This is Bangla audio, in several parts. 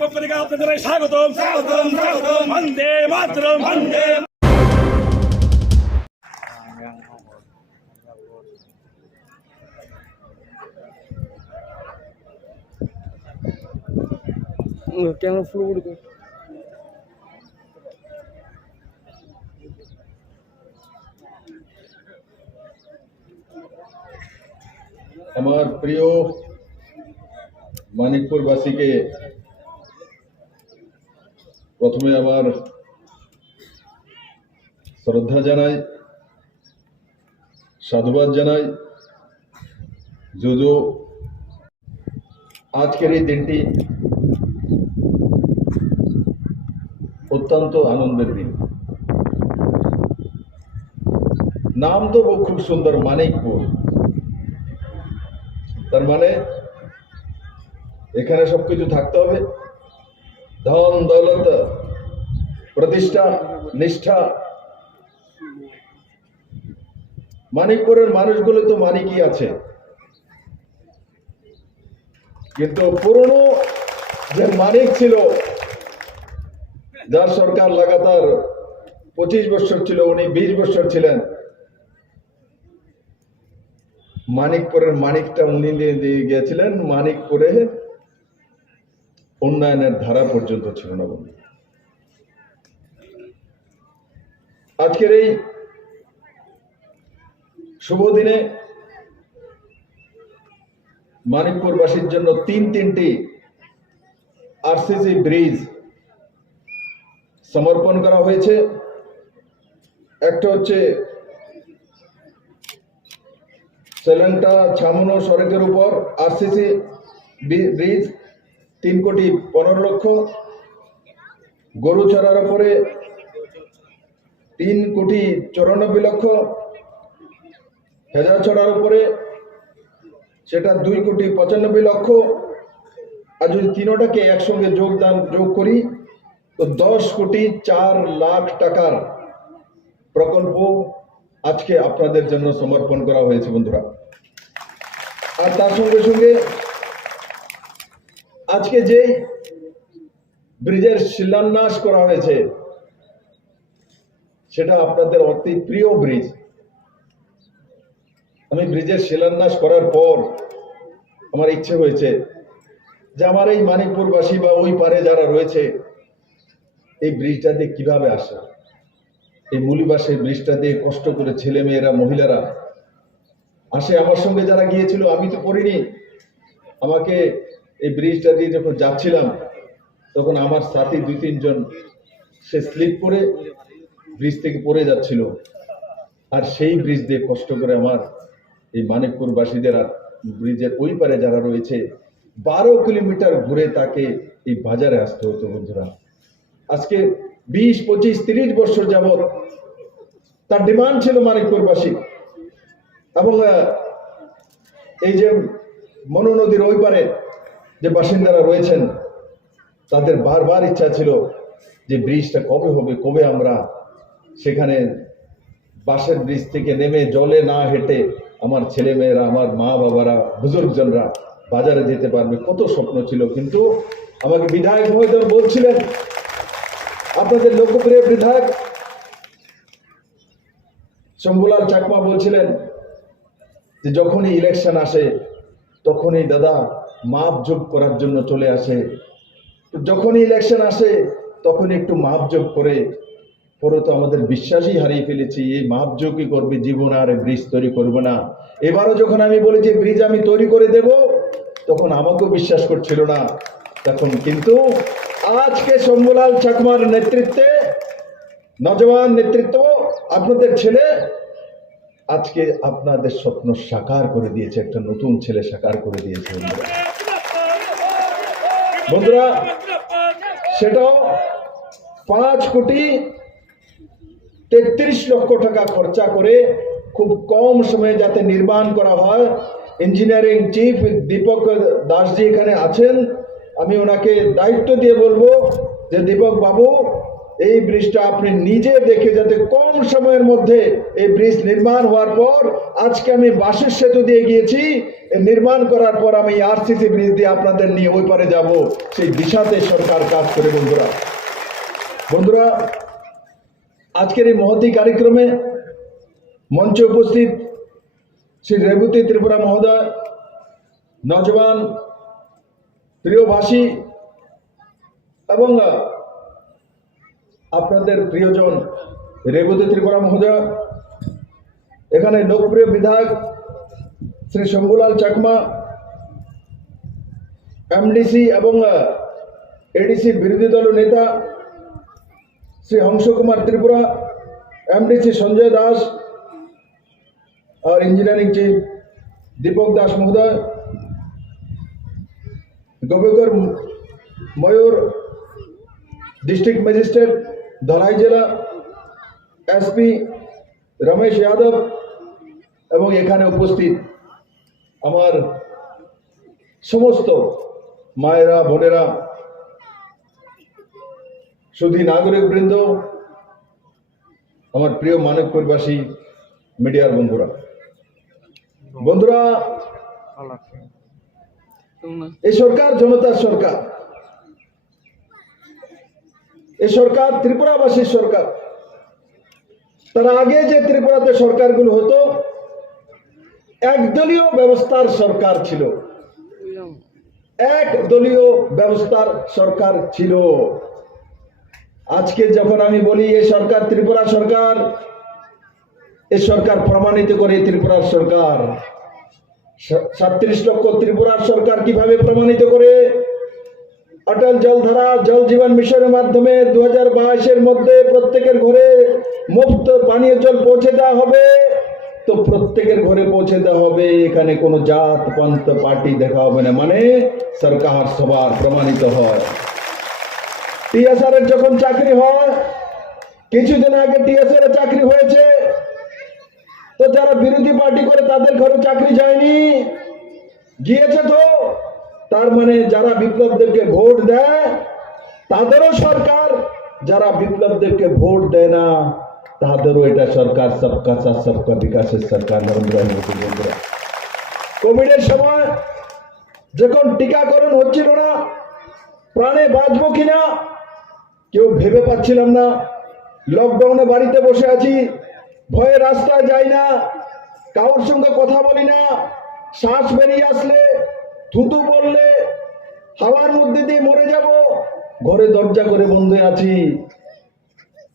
পক্ষ থেকে আপনাদের স্বাগতম স্বাগতম স্বাগতম বন্দে মাতরম বন্দে ক্যামেরা ফুল করে দে। আমার প্রিয় মানিকপুরবাসীকে প্রথমে আমার শ্রদ্ধা জানাই, সাধুবাদ জানাই। যদিও আজকের এই দিনটি অত্যন্ত আনন্দের দিন। নাম তো খুব সুন্দর, মানিকপুর। তার মানে এখানে সবকিছু থাকতে হবে, ধন দৌলত, প্রতিষ্ঠা, নিষ্ঠা। মানিকপুরের মানুষগুলো তো মানিকই আছে, কিন্তু পুরনো যে মানিক ছিল, যার সরকার লাগাতার 25 বছর ছিল, উনি 20 বছর ছিলেন। মানিকপুরের মানিকটা উনি দিয়ে গিয়েছিলেন, মানিকপুরে উন্নয়নের ধারা পর্যন্ত ছিল না বন্ধু। আজকের এই শুভ দিনে মানিকপুরবাসীর জন্য তিনটি আরসিসি ব্রিজ সমর্পণ করা হয়েছে। একটা হচ্ছে সেলেন্টা ছামনো সড়কের উপর আরসিসি ব্রিজ 3,15,00,000। গরুছড়ার উপরে 3,94,00,000। হেজাছড়ার উপরে সেটা 2,95,00,000। আর যদি তিনোটাকে একসঙ্গে যোগ করি তো 10,04,00,000 টাকার প্রকল্প আজকে আপনাদের জন্য সমর্পণ করা হয়েছে বন্ধুরা। আর তার সঙ্গে সঙ্গে আজকে যে ব্রিজের শিলান্যাস করা হয়েছে সেটা আপনাদের অতি প্রিয় ব্রিজ। আমি ব্রিজের শিলান্যাস করার পর আমার ইচ্ছে হয়েছে যে আমার এই মানিকপুরবাসী বা ওই পারে যারা রয়েছে, এই ব্রিজটা দিয়ে কিভাবে আসে, এই মুলিবাসের ব্রিজটা দিয়ে কষ্ট করে ছেলে মেয়েরা, মহিলারা আসে। আমার সঙ্গে যারা গিয়েছিল, আমি তো পড়িনি, আমাকে এই ব্রিজটা দিয়ে যখন যাচ্ছিলাম তখন আমার সাথী 2-3 জন সে স্লিপ করে ব্রিজ থেকে পড়ে যাচ্ছিল। আর সেই ব্রিজ দিয়ে কষ্ট করে আমার এই মানিকপুরবাসীদের, আর ব্রিজের ওই পারে যারা রয়েছে, 12 কিলোমিটার ঘুরে তাকে এই বাজারে আসতে হতো বন্ধুরা। আজকে 20, 25, 30 বছর যাবৎ তার ডিমান্ড ছিল মানিকপুরবাসী। এবং এই যে মনু নদীর ওই পারে যে বাসিন্দারা রয়েছেন, তাদের বারবার ইচ্ছা ছিল যে ব্রিজটা কবে হবে, কবে আমরা সেখানে বাঁশের ব্রিজ থেকে নেমে জলে না হেঁটে আমার ছেলে মেয়েরা, আমার মা বাবারা, বুজুর্গজনরা বাজারে যেতে পারবে। কত স্বপ্ন ছিল। কিন্তু আমাকে বিধায়ক মহোদয় বলছিলেন, আপনাদের লোকপ্রিয় বিধায়ক শম্ভুলাল চাকমা বলছিলেন যে যখনই ইলেকশন আসে তখনই দাদা মাপজোপ করার জন্য চলে আসে। যখনই ইলেকশন আসে তখন একটু মাপজোপ করে, পরে তো আমাদের বিশ্বাসই হারিয়ে ফেলেছি, এই মাপজোপই করবে, জীবন আর ব্রিজ তৈরি করবে না। এবারও যখন আমি বলি যে ব্রিজ আমি তৈরি করে দেব, তখন আমাকেও বিশ্বাস করছিল না। তখন কিন্তু আজকে শম্ভুলাল চাকমার নেতৃত্বে, নজওয়ান নেতৃত্ব, আপনাদের ছেলে আজকে আপনাদের স্বপ্ন সাকার করে দিয়েছে, একটা নতুন ছেলে সাকার করে দিয়েছে বন্ধুরা। সেটাও 5,33,00,000 টাকা খরচা করে খুব কম সময়ে যাতে নির্মাণ করা হয়। ইঞ্জিনিয়ারিং চিফ দীপক দাসজি এখানে আছেন, আমি ওনাকে দায়িত্ব দিয়ে বলবো যে দীপক বাবু, এই ব্রিজটা আপনি নিজে দেখে যাতে কম সময়ের মধ্যে এই ব্রিজ নির্মাণ হওয়ার পর, আজকে আমি বাঁশের সেতু দিয়ে গিয়েছি, নির্মাণ করার পর আমি আরসিসি ব্রিজ দিয়ে আপনাদের নিয়ে ওই পারে যাব, সেই দিশাতে সরকার কাজ করে। বন্ধুরা, আজকের এই মহতী কার্যক্রমে মঞ্চে উপস্থিত শ্রী রেবতী ত্রিপুরা মহোদয়, নজওয়ান প্রিয়ভাষী এবং আপনাদের প্রিয়জন রেবতী ত্রিপুরা মহোদয়, এখানে লোকপ্রিয় বিধায়ক শ্রী শম্ভুলাল চাকমা, এমডিসি এবং এডিসি বিরোধী দল নেতা শ্রী হংস কুমার ত্রিপুরা, एमडीसी संजय दास और इंजीनियरिंग चीफ दीपक दास महोदय, गवेकर मयूर डिस्ट्रिक्ट मजिस्ट्रेट धलाई जिला, एसपी रमेश यादव এবং এখানে উপস্থিত আমার সমস্ত মায়েরা, বোনেরা, সুধী নাগরিক বৃন্দ, আমার প্রিয় মানবপুরবাসী মিডিয়ার বন্ধুরা, এই সরকার জনতার সরকার, এই সরকার ত্রিপুরাবাসীর সরকার। তার আগে যে ত্রিপুরাতে সরকারগুলো হতো একদলীয় ব্যবস্থার সরকার ছিল, একদলীয় ব্যবস্থার সরকার ছিল। আজকে যখন আমি বলি এই সরকার ত্রিপুরা সরকার, এই সরকার প্রমাণিত করে ত্রিপুরার সরকার। 37 লক্ষ ত্রিপুরার সরকার কিভাবে প্রমাণিত করে? অটল জলধারা জল জীবন মিশনের মাধ্যমে 2022-এর মধ্যে প্রত্যেকের ঘরে মুফত পানীয় জল পৌঁছে দেওয়া হবে। তো প্রত্যেকের ঘরে পৌঁছে দেওয়া হবে, এখানে কোনো জাত পন্থ পার্টি দেখা হবে না, মানে সরকার সবার প্রমাণিত হয়। টিএসআর এর যখন চাকরি হয়, কিছুদিন আগে টিএসআর এর চাকরি হয়েছে, তো যারা বিরোধী পার্টি করে তাদের ঘরে চাকরি যায়নি, গিয়েছে। তো তার মানে যারা বিপ্লবদেরকে ভোট দেয় তাদেরও সরকার, যারা বিপ্লবদেরকে ভোট দেয় না তাদেরও এটা সরকার। সবকা সাথ সবকা বিকাশের সরকার নরেন্দ্র মোদী। কোভিডের সময় যখন টিকাকরণ হচ্ছিল না, প্রাণে বাঁচবো কিনা কেউ ভেবে পাচ্ছিলাম না। লকডাউনে বাড়িতে বসে আছি, ভয়ে রাস্তায় যাই না, কারোর সঙ্গে কথা বলি না, শ্বাস বেরিয়ে আসলে, থুতু পড়লে হাওয়ার মধ্যে দিয়ে মরে যাব, ঘরে দরজা করে বন্ধ আছি।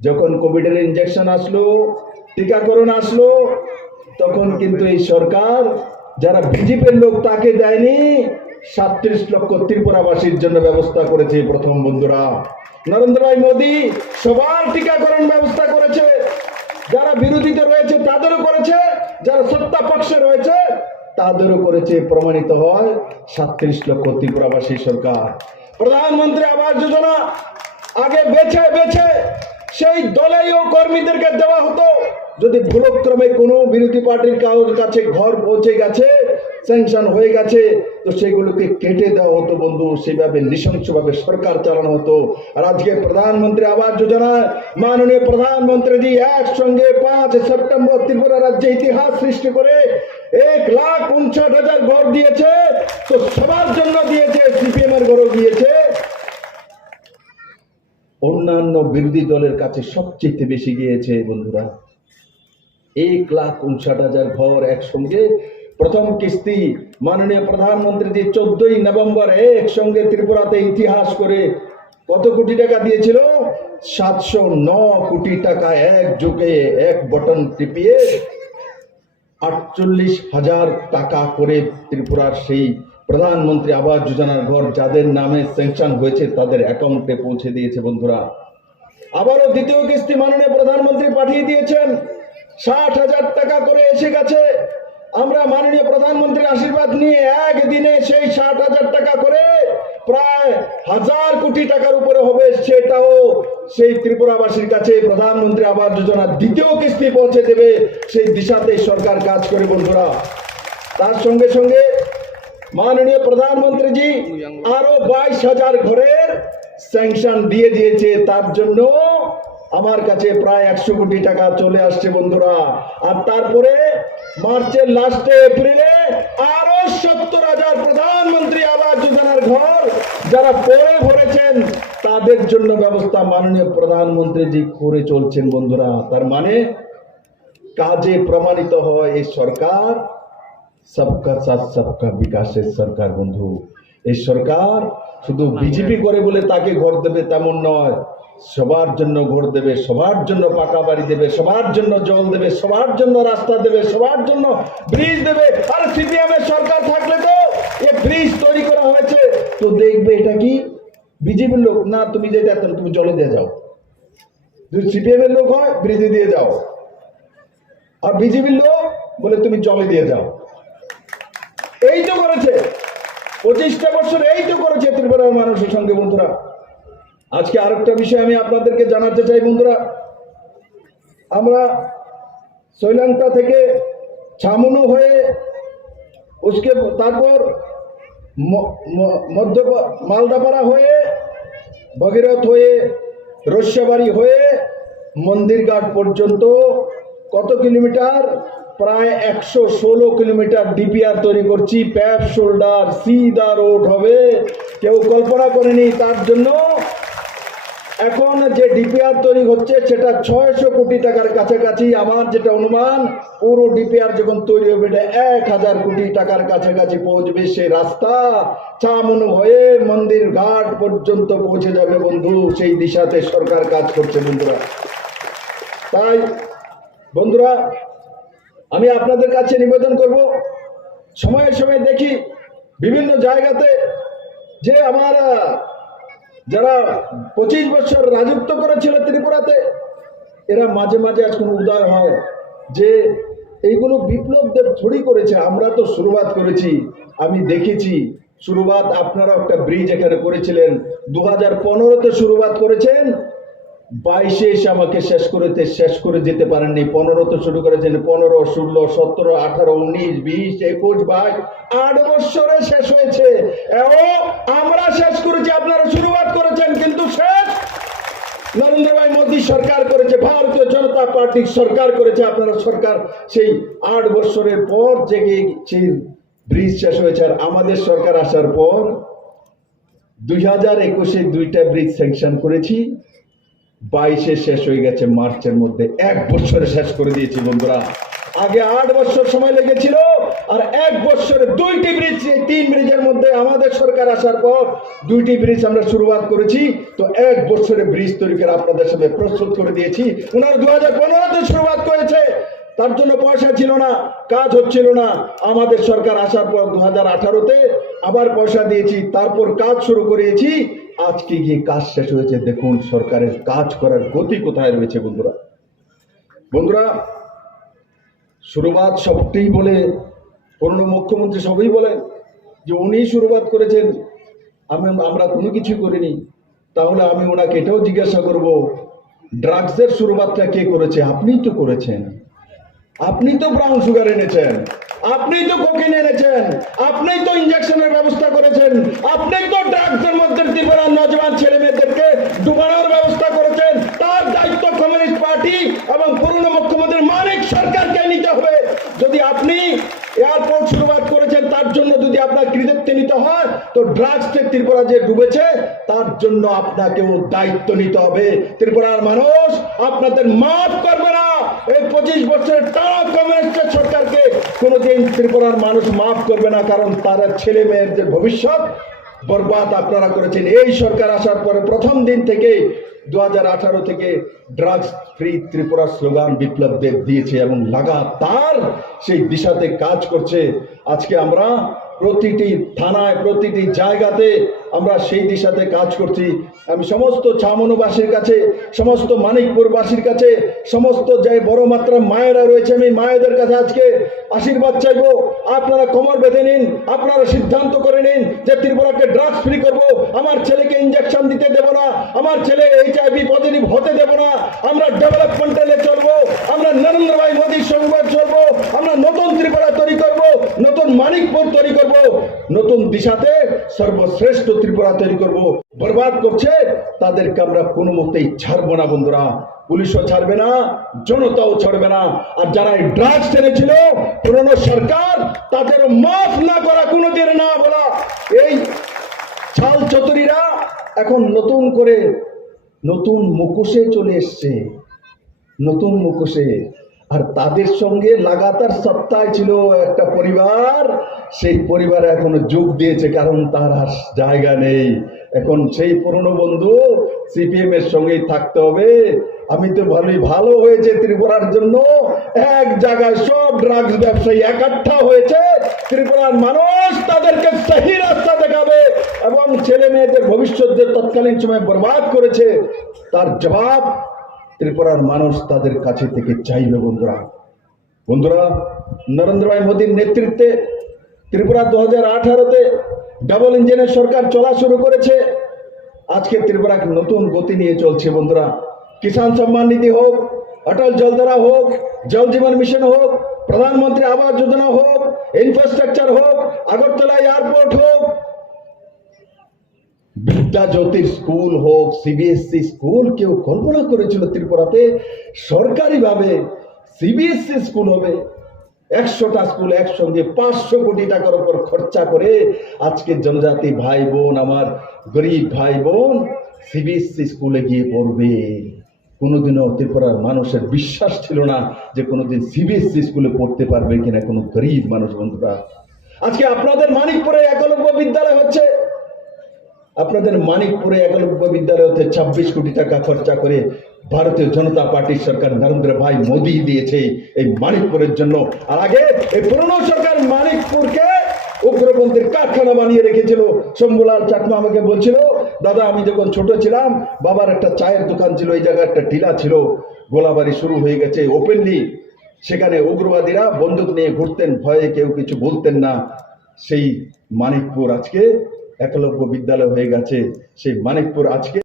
যখন কোভিডের ইনজেকশন আসলো, টিকাকরণ আসলো, তখন কিন্তু এই সরকার যারা বিজেপির লোক তাকে দেয়নি, 37 লক্ষ ত্রিপুরাবাসীর জন্য ব্যবস্থা করেছে। প্রথম বন্ধুরা, নরেন্দ্র মোদী সবার টিকাকরণ ব্যবস্থা করেছে। যারা বিরোধীতে রয়েছে তাদেরও করেছে, যারা সত্তা পক্ষে রয়েছে তাদেরও করেছে। প্রমাণিত হয় 37 লক্ষ ত্রিপুরাবাসী সরকার। প্রধানমন্ত্রী আবাস যোজনা আগে বেছে বেছে সেই দলীয় কর্মীদেরকে দেওয়া হতো। যদি ভুলক্রমে কোনো বিরোধী পার্টির কারোর কাছে ঘর পৌঁছে গেছে, স্যাংশন হয়ে গেছে, তো সেগুলোকে কেটে দেওয়া হতো বন্ধু। সেভাবে নৃশংসভাবে সরকার চালানো হতো। আর আজকে প্রধানমন্ত্রী আবাস যোজনায় মাননীয় প্রধানমন্ত্রী একসঙ্গে 5 সেপ্টেম্বর ত্রিপুরা রাজ্যে ইতিহাস সৃষ্টি করে 1,59,000 ঘর দিয়েছে। তো সবার জন্য দিয়েছে, সিপিএম এর ঘরও দিয়েছে। অন্যান্য বিরোধী দলের কাছে সবচেয়ে বেশি গিয়েছে বন্ধুরা। 1,59,000 ঘর একসঙ্গে। প্রথম কিস্তি মাননীয় প্রধানমন্ত্রী 14 নভেম্বর একসঙ্গে ত্রিপুরাতে ইতিহাস করে কত কোটি টাকা দিয়েছিল? 709 কোটি টাকা একযোগে এক বটন টিপিয়ে 48,000 টাকা করে ত্রিপুরার সেই প্রধানমন্ত্রী আবাস যোজনার ঘর যাদের নামে স্যাংশন হয়েছে তাদের অ্যাকাউন্টে পৌঁছে দিয়েছে বন্ধুরা। আবারও দ্বিতীয় কিস্তি মাননীয় প্রধানমন্ত্রী পাঠিয়ে দিয়েছেন, 60,000 টাকা করে এসে গেছে। আমরা মাননীয় প্রধানমন্ত্রীর আশীর্বাদ নিয়ে একদিনে সেই 60,000 টাকা করে প্রায় 1,000 কোটি টাকার উপরে হবে। সেটাও সেই ত্রিপুরাবাসীর কাছে প্রধানমন্ত্রী আবাস যোজনার দ্বিতীয় কিস্তি পৌঁছে দেবে। সেই দিশাতে সরকার কাজ করে বন্ধুরা। তার সঙ্গে সঙ্গে মাননীয় প্রধানমন্ত্রী আরো 22,000 ঘরের স্যাংশন দিয়ে দিয়েছে, তার জন্য আমার কাছে প্রায় 100 কোটি টাকা চলে আসছে বন্ধুরা। আর তারপরে মার্চের লাস্টে এপ্রিলে আরো 70,000 প্রধানমন্ত্রী আবাস যোজনার ঘর যারা পরে ভরেছেন তাদের জন্য ব্যবস্থা মাননীয় প্রধানমন্ত্রীজি করে চলছেন বন্ধুরা। তার মানে কাজে প্রমাণিত হয় এই সরকার সবকা সাথ সবকা বিকাশের সরকার বন্ধু। এই সরকার শুধু বিজেপি করে বলে তাকে ঘর দেবে তেমন নয়, সবার জন্য ঘর দেবে, সবার জন্য পাকা বাড়ি দেবে, সবার জন্য জল দেবে, সবার জন্য রাস্তা দেবে, সবার জন্য ব্রিজ দেবে। আর সিপিএম এর সরকার থাকলে তো এই ব্রিজ তৈরি করা হয়েছে তো দেখবে এটা কি বিজেপির লোক না, তুমি যে দেখতেন তুমি জলে দিয়ে যাও, যদি সিপিএম এর লোক হয় ব্রিজে দিয়ে যাও, আর বিজেপির লোক বলে তুমি জলে দিয়ে যাও। এই তো করেছে 25টা বছর, এই তো করেছে ত্রিপুরার মানুষের সঙ্গে বন্ধুরা। আজকে আরেকটা বিষয় আমি আপনাদেরকে জানাতে চাই বন্ধুরা, আমরা শ্রীলঙ্কা থেকে ছামুনু হয়ে उसके তারপর মধ্য মালদাপাড়া হয়ে ভগীরথ হয়ে রস্যাবাড়ি হয়ে মন্দিরঘাট পর্যন্ত কত কিলোমিটার? প্রায় 116 কিলোমিটার ডিপিআর তৈরি করছি। প্যাপ শোল্ডার সিধা রোড হবে, কেউ কল্পনা করেনি। তার জন্য এখন যে ডিপিআর তৈরি হচ্ছে সেটা 600 কোটি টাকার কাছাকাছি। আমার যেটা অনুমান পুরো ডিপিআর যখন তৈরি হবে এটা 1000 কোটি টাকার কাছাকাছি পৌঁছবে। সে রাস্তা চামুনু হয়ে মন্দির ঘাট পর্যন্ত পৌঁছে যাবে বন্ধু। সেই দিশাতে সরকার কাজ করছে বন্ধুরা। তাই বন্ধুরা আমি আপনাদের কাছে নিবেদন করব, সময়ে সময়ে দেখি বিভিন্ন জায়গাতে যে আমার যারা 25 বছর রাজত্ব করেছিল ত্রিপুরাতে, এরা মাঝে মাঝে আজকে উদয় হয় যে এইগুলো বিপ্লবদের থোড়ি করেছে, আমরা তো শুরুয়াত করেছি। আমি দেখেছি শুরুয়াত, আপনারা একটা ব্রিজ এখানে করেছিলেন 2015-তে শুরুয়াত করেছেন, 22-এ এসে আমাকে শেষ করে যেতে পারেননি। 15-তে শুরু করেছেন, 15, 16, 17, 18, 19, 20, 21, 22, 8 বছরে শেষ হয়েছে। আমরা শেষ করেছি, আপনারা শুরুয়াত করেছেন, কিন্তু শেষ নরেন্দ্র ভাই মোদী সরকার করেছে, ভারতীয় জনতা পার্টির সরকার করেছে। আপনারা সরকার সেই 8 বছরের পর জেগে সেই ব্রিজ শেষ হয়েছে। আর আমাদের সরকার আসার পর 2021-এ 2টা ব্রিজ স্যাংশন করেছি, 22-এ শেষ হয়ে গেছে মার্চের মধ্যে। 1 বছরে শেষ করে দিয়েছি বন্ধুরা। আগে 8 বছর সময় লেগেছিল, আর 1 বছরে 2টি ব্রিজ। এই 3 ব্রিজের মধ্যে আমাদের সরকার আসার পর 2টি ব্রিজ আমরা শুরুয়াত করেছি। তো 1 বছরে ব্রিজ তৈরি করে আপনাদের সামনে প্রস্তুত করে দিয়েছি। ওনারা 2015-তে শুরুয়াত করেছে, তার জন্য পয়সা ছিল না, কাজ হচ্ছিল না। আমাদের সরকার আসার পর 2018-তে আবার পয়সা দিয়েছি, তারপর কাজ শুরু করেছি। আজকে গিয়ে কাজ শেষ হয়েছে। দেখুন সরকারের কাজ করার গতি কোথায় রয়েছে বন্ধুরা। বন্ধুরা শুরুয়াত সবটাই বলে, পুরনো মুখ্যমন্ত্রী সবই বলেন যে উনি শুরুয়াত করেছেন, আমরা কোনো কিছু করিনি। তাহলে আমি ওনাকে এটাও জিজ্ঞাসা করব, ড্রাগসের শুরুয়াতটা কে করেছে? আপনিই তো করেছেন। আপনি তো ব্রাউন সুগার এনেছেন, আপনি তো কোকেন এনেছেন, আপনি তো ইনজেকশনের ব্যবস্থা করেছেন, আপনি তো ড্রাগসের মধ্যে ত্রিপুরার নজওয়ান ছেলে মেয়েদেরকে ডুবানোর ব্যবস্থা করেছেন। তার দায়িত্ব কমিউনিস্ট পার্টি এবং পুরনো মুখ্যমন্ত্রী মানিক সরকারকে নিতে হবে। যদি আপনি এয়ারপোর্ট শুরুয়াত করেছেন, তার জন্য যদি আপনার কৃতিত্ব নিতে হয়, তো ড্রাগসে ত্রিপুরা যে ডুবেছে তার জন্য আপনাকেও দায়িত্ব নিতে হবে। ত্রিপুরার মানুষ আপনাদের মাফ করবে না। এই 25 বছরের টানা কমিউনিস্টের সরকারকে কোনোদিন ত্রিপুরার মানুষ মাফ করবে না, কারণ তারা ছেলে মেয়ের যে ভবিষ্যৎ বরবাদ আপনারা করেছেন। এই সরকার আসার পরে প্রথম দিন থেকে 2018 থেকে ড্রাগস ফ্রি ত্রিপুরা স্লোগান বিপ্লবদের দিয়েছে এবং লাগাতার সেই দিশাতে কাজ করছে। আজকে আমরা প্রতিটি থানায় প্রতিটি জায়গাতে আমরা সেই দিশাতে কাজ করছি। আমি সমস্ত ছামনুবাসীর কাছে, সমস্ত মানিকপুরবাসীর কাছে, সমস্ত যে বড় মাত্রা মায়েরা রয়েছে, আমি মায়েদের কাছে আজকে আশীর্বাদ চাইবো। আপনারা কোমর বেঁধে নিন, আপনারা সিদ্ধান্ত করে নিন যে ত্রিপুরাকে ড্রাগস ফ্রি করব। আমার ছেলেকে ইনজেকশন দিতে দেব না, আমার ছেলে HIV পজিটিভ হতে দেব না। আমরা ডেভেলপমেন্টালে চলবো, আমরা নরেন্দ্র ভাই মোদীর সঙ্গে চলবো, আমরা নতুন ত্রিপুরা তৈরি করব, নতুন মানিকপুর তৈরি করব, নতুন দিশাতে সর্বশ্রেষ্ঠ ত্রিপুরা তৈরি করব। বরবাদ করছে, তাদেরকে আমরা কোনো মতেই ছাড়বো না বন্ধুরা। পুলিশও ছাড়বে না, জনতাও ছাড়বে না। আর যারা এই ড্রাগস টেনেছিল পুরনো সরকার, তাদের মাফ না করা, কোনোদিন না বলা, এই ছাল চতুরীরা এখন নতুন করে নতুন মুখোশে চলে এসছে, নতুন মুখোশে। আর তাদের সঙ্গে লাগাতার সপ্তাহে ছিল একটা পরিবার, সেই পরিবারে এখনো যোগ দিয়েছে, কারণ তার আর জায়গা নেই। এখন সেই পুরনো বন্ধু সিপিএম এর সঙ্গেই থাকতে হবে। আমি তো ভালো হয়েছে ত্রিপুরার জন্য, এক জায়গায় সব ড্রাগস ব্যবসায়ী একাঠা হয়েছে, ত্রিপুরার মানুষ তাদেরকে সহি রাস্তা দেখাবে এবং ছেলে মেয়েদের ভবিষ্যৎ যে তৎকালীন সময় বরবাদ করেছে, তার জবাব ত্রিপুরার মানুষ তাদের কাছে থেকে চাইবে বন্ধুরা। বন্ধুরা, নরেন্দ্র ভাই মোদীর নেতৃত্বে ত্রিপুরা 2018-তে ডাবল ইঞ্জিনের সরকার চলা শুরু করেছে। আজকে ত্রিপুরা নতুন গতি নিয়ে চলছে বন্ধুরা। কিষাণ সম্মান নিধি হোক, অটল জলধারা হোক, জল জীবন মিশন হোক, প্রধানমন্ত্রী আবাস যোজনা হোক, ইনফ্রাস্ট্রাকচার হোক, আগরতলা এয়ারপোর্ট হোক, বিদ্যা জ্যোতির স্কুল হোক, সিবিএসসি স্কুল, কেউ কল্পনা করেছিল ত্রিপুরাতে সরকারিভাবে সিবিএসসি স্কুল হবে? 100টা স্কুল একসঙ্গে 500 কোটি টাকার উপর খরচা করে আজকে জনজাতি ভাই বোন, আমার গরিব ভাই বোন সিবিএসসি স্কুলে গিয়ে পড়বে। কোনোদিনও ত্রিপুরার মানুষের বিশ্বাস ছিল না যে কোনোদিন সিবিএসসি স্কুলে পড়তে পারবে কিনা কোনো গরিব মানুষ। বন্ধুরা, আজকে আপনাদের মানিকপুরে একলব্য বিদ্যালয় হচ্ছে, আপনাদের মানিকপুরে একলব্য বিদ্যালয় হতে 26 কোটি টাকা খরচা করে ভারতীয় জনতা পার্টির সরকার নরেন্দ্র ভাই মোদী দিয়েছে এই মানিকপুরের জন্য। আর আগে এই পুরনো সরকার মানিকপুরকে উগ্রপন্থীর কারখানা বানিয়ে রেখেছিল। শম্ভুলাল চাকমা আমাকে বলছিল, দাদা আমি যখন ছোট ছিলাম বাবার একটা চায়ের দোকান ছিল, এই জায়গায় একটা টিলা ছিল, গোলাবাড়ি শুরু হয়ে গেছে ওপেনলি, সেখানে উগ্রবাদীরা বন্দুক নিয়ে ঘুরতেন, ভয়ে কেউ কিছু বলতেন না। সেই মানিকপুর আজকে একলব্য বিদ্যালয় হয়ে গেছে। সেই মানিকপুর আজকে